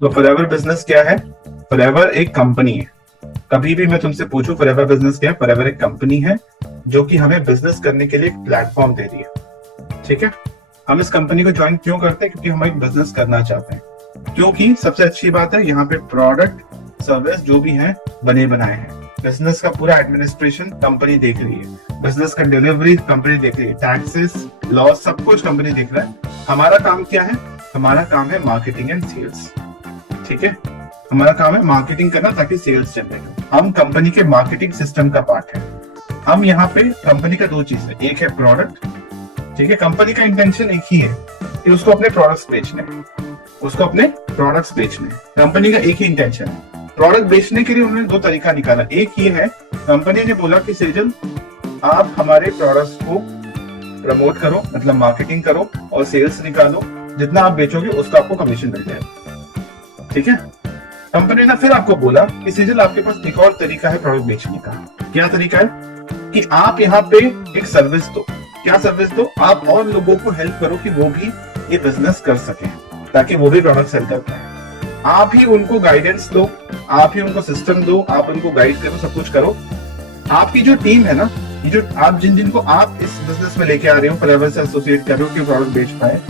तो forever business क्या है? फॉरएवर एक कंपनी है। कभी भी मैं तुमसे पूछूं फॉरएवर बिजनेस क्या है, फॉरएवर एक कंपनी है जो कि हमें बिजनेस करने के लिए एक प्लेटफॉर्म दे रही है। ठीक है, हम इस कंपनी को ज्वाइन क्यों करते हैं? क्योंकि हम एक बिजनेस करना चाहते हैं। क्योंकि सबसे अच्छी बात है, यहाँ पे प्रोडक्ट सर्विस जो भी है बने बनाए हैं। बिजनेस का पूरा एडमिनिस्ट्रेशन कंपनी देख रही है, बिजनेस का डिलीवरी कंपनी देख रही है, टैक्सेस लॉ सब कुछ कंपनी देख रहा है। हमारा काम क्या है? हमारा काम है मार्केटिंग एंड सेल्स। ठीक है, हमारा काम है मार्केटिंग करना ताकि सेल्स जनरेट हो। हम कंपनी के मार्केटिंग सिस्टम का पार्ट है। हम यहाँ पे कंपनी का दो चीज है, एक है प्रोडक्ट। ठीक है, कंपनी का इंटेंशन एक ही है कि उसको अपने प्रोडक्ट्स बेचने हैं, उसको अपने प्रोडक्ट्स बेचने हैं। कंपनी का एक ही इंटेंशन है। प्रोडक्ट बेचने के लिए उन्होंने दो तरीका निकाला। एक ये है, कंपनी ने बोला कि सेजल आप हमारे प्रोडक्ट्स को प्रमोट करो, मतलब मार्केटिंग करो और सेल्स निकालो, जितना आप बेचोगे उसका आपको कमीशन मिल जाएगा। ठीक है, कंपनी ने फिर आपको बोला कि सेजल आपके पास एक और तरीका है प्रोडक्ट बेचने का। क्या तरीका है? कि आप यहाँ पे एक सर्विस दो। क्या सर्विस दो? आप और लोगों को हेल्प करो कि वो भी ये बिजनेस कर सके, ताकि वो भी प्रोडक्ट सेल कर पाए। आप ही उनको गाइडेंस दो, आप ही उनको सिस्टम दो, आप उनको गाइड करो, सब कुछ करो। आपकी जो टीम है ना, ये जो आप जिनको आप इस बिजनेस में लेके आ रहे हो, फॉरएवर से एसोसिएट कर रहे हो कि प्रोडक्ट बेच पाए,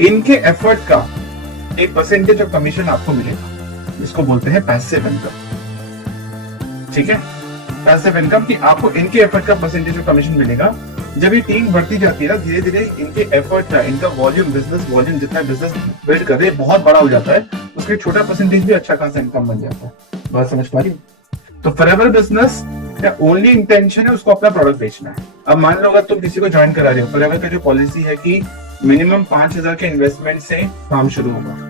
इनके एफर्ट का एक परसेंटेज ऑफ कमीशन आपको मिलेगा, जिसको बोलते हैं पैसिव इनकम। ठीक है, पैसिव इनकम कि आपको इनके एफर्ट का परसेंटेज ऑफ कमीशन मिलेगा। जब ये टीम बढ़ती जाती है ना, धीरे धीरे इनके एफर्ट का, इनका वॉल्यूम, बिजनेस वॉल्यूम जितना बिजनेस बिल्ड कर रहे हैं बहुत बड़ा हो जाता है, उसके छोटा परसेंटेज भी अच्छा खासा इनकम बन जाता है। बात समझ पा रही हो? तो फॉरएवर बिजनेस का ओनली इंटेंशन है उसको अपना प्रोडक्ट बेचना है। अब मान लो अगर तुम किसी को ज्वाइन करा रहे हो, फॉरएवर का जो पॉलिसी है कि मिनिमम 5,000 के इन्वेस्टमेंट से काम शुरू होगा।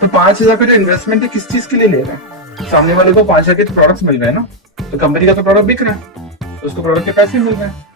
तो 5,000 का जो इन्वेस्टमेंट है किस चीज के लिए ले रहे हैं? सामने वाले को 5,000 के प्रोडक्ट्स मिल रहे हैं ना, तो कंपनी का तो प्रोडक्ट बिक रहा है, तो उसको प्रोडक्ट के पैसे मिल रहे हैं।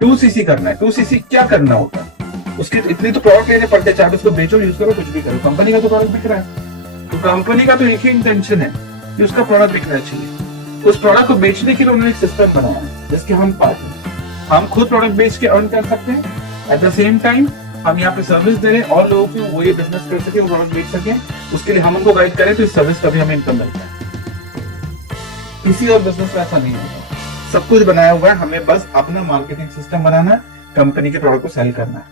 2cc करना है। 2cc क्या करना होता है? उसके इतने तो प्रोडक्ट लेने पड़ते हैं, चाहे उसको बेचो, यूज करो, कुछ भी करो, कंपनी का तो प्रोडक्ट बिक रहा है। तो कंपनी का तो एक ही इंटेंशन है कि उसका प्रोडक्ट बिकना चाहिए। उस प्रोडक्ट को बेचने के लिए उन्होंने एक सिस्टम बनाया है जिसके हम पार्ट हैं। हम खुद प्रोडक्ट बेच के अर्न कर सकते हैं, एट द सेम टाइम हम यहाँ पे सर्विस दे रहे हैं और लोगों को वो ये बिजनेस कर सके, वो प्रोडक्ट बेच सके, उसके लिए हम उनको गाइड करें, तो इस सर्विस का भी हमें इनकम मिलता है। किसी और बिजनेस में ऐसा नहीं होता। सब कुछ बनाया हुआ है, हमें बस अपना मार्केटिंग सिस्टम बनाना है, कंपनी के प्रोडक्ट को सेल करना है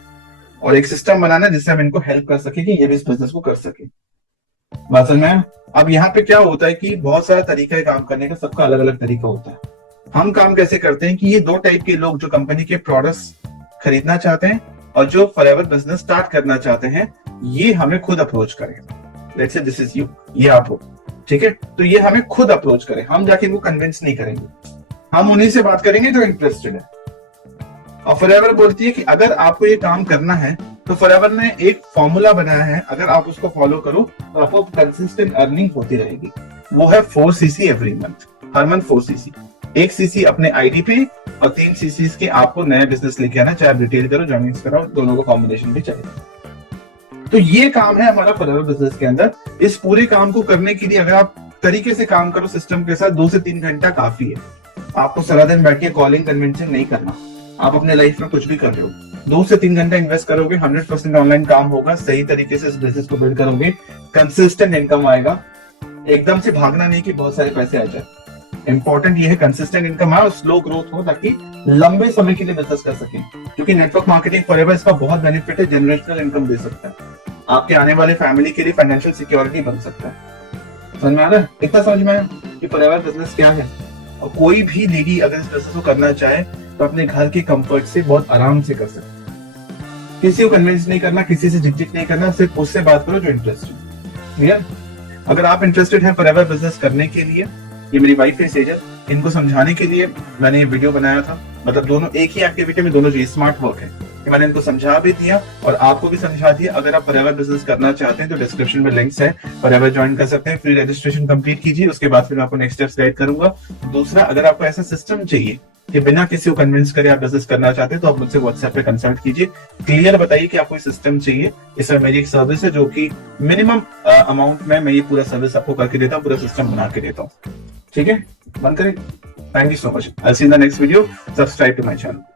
और एक सिस्टम बनाना है जिससे हम इनको हेल्प कर सके कि ये भी इस बिजनेस को कर सके। बात समझ में आया? अब यहाँ पे क्या होता है कि बहुत सारा तरीका है काम करने का, सबका अलग अलग तरीका होता है। हम काम कैसे करते हैं कि ये दो टाइप के लोग जो कंपनी के प्रोडक्ट्स खरीदना चाहते हैं और जो फॉरएवर बिजनेस स्टार्ट करना चाहते हैं, ये हमें खुद अप्रोच करें। Let's say this is you, ये आप हो। ठीक है, तो ये हमें खुद अप्रोच करें, हम जाके इनको कन्विंस नहीं करेंगे, हम उन्हीं से बात करेंगे जो इंटरेस्टेड है। और फॉरएवर बोलती है कि अगर आपको ये काम करना है तो फॉरएवर ने एक फॉर्मूला बनाया है, अगर आप उसको फॉलो करो तो आपको कंसिस्टेंट अर्निंग होती रहेगी। वो है 4cc एवरी मंथ, हर मंथ 4cc। 1cc अपने आईडी पे और 3cc के आपको नया बिजनेस लेके आना, चाहे रिटेल करो, जॉइनिंग्स कराओ, दोनों का कॉम्बिनेशन भी चलेगा। तो ये काम है हमारा फॉरएवर बिजनेस के अंदर। इस पूरे काम को करने के लिए अगर आप तरीके से काम करो सिस्टम के साथ, 2 से 3 घंटा काफी है। आपको सारा दिन बैठ के कॉलिंग कन्वेंशन नहीं करना, आप अपने लाइफ में कुछ भी कर रहे हो, 2 से 3 घंटा इन्वेस्ट करोगे, 100% ऑनलाइन काम होगा, सही तरीके से इस बिजनेस को बिल्ड करोगे, कंसिस्टेंट इनकम आएगा। एकदम से भागना नहीं कि बहुत सारे पैसे आ जाए। इंपॉर्टेंट ये है कंसिस्टेंट इनकम आए और स्लो ग्रोथ हो, ताकि लंबे समय के लिए बिजनेस कर सके। क्योंकि नेटवर्क मार्केटिंग फॉरएवर इसका बहुत बेनिफिट है, जनरेशनल इनकम दे सकता है, आपके आने वाले फैमिली के लिए फाइनेंशियल सिक्योरिटी बन सकता है। समझ में आ रहा है? इतना समझ में आया कि फॉरएवर बिजनेस क्या है। और कोई भी लेडी अगर इस बिजनेस को करना चाहे तो अपने घर के कंफर्ट से बहुत आराम से कर सकते हैं। किसी को कन्विंस नहीं करना, किसी से झिकझिक नहीं करना, सिर्फ उससे बात करो जो इंटरेस्टेड। क्लियर? अगर आप इंटरेस्टेड हैं फॉरएवर बिजनेस करने के लिए, ये मेरी वाइफ है सेजल, इनको समझाने के लिए मैंने ये वीडियो बनाया था। मतलब दोनों एक ही एक्टिविटी में दोनों चीज स्मार्ट वर्क है कि मैंने इनको समझा भी दिया और आपको भी समझा दिया। अगर आप फॉरएवर बिजनेस करना चाहते हैं तो डिस्क्रिप्शन में लिंक्स है, फॉरएवर ज्वाइन कर सकते हैं। फ्री रजिस्ट्रेशन कंप्लीट कीजिए, उसके बाद फिर मैं आपको नेक्स्ट स्टेप्स गाइड करूंगा। दूसरा, अगर आपको ऐसा सिस्टम चाहिए कि बिना किसी को कन्विंस करे आप बिजनेस करना चाहते हैं तो आप मुझसे व्हाट्सएप पे कंसल्ट कीजिए। क्लियर बताइए कि आपको सिस्टम चाहिए। इसमें मेरी एक सर्विस है जो कि मिनिमम अमाउंट में मैं ये पूरा सर्विस आपको करके देता हूँ, पूरा सिस्टम बना के देता हूँ। ठीक है, बंद करें। Thank you so much. I see in the next video. Subscribe to my channel.